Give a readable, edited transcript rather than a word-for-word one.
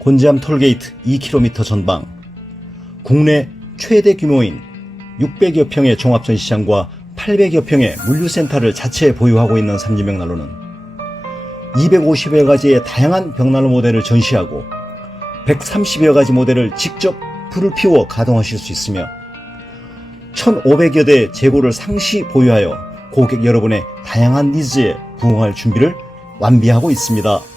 곤지암 톨게이트 2km 전방, 국내 최대 규모인 600여 평의 종합전시장과 800여 평의 물류센터를 자체 보유하고 있는 삼진벽난로는 250여 가지의 다양한 벽난로 모델을 전시하고 130여 가지 모델을 직접 불을 피워 가동하실 수 있으며 1,500여 대 재고를 상시 보유하여 고객 여러분의 다양한 니즈에 부응할 준비를 완비하고 있습니다.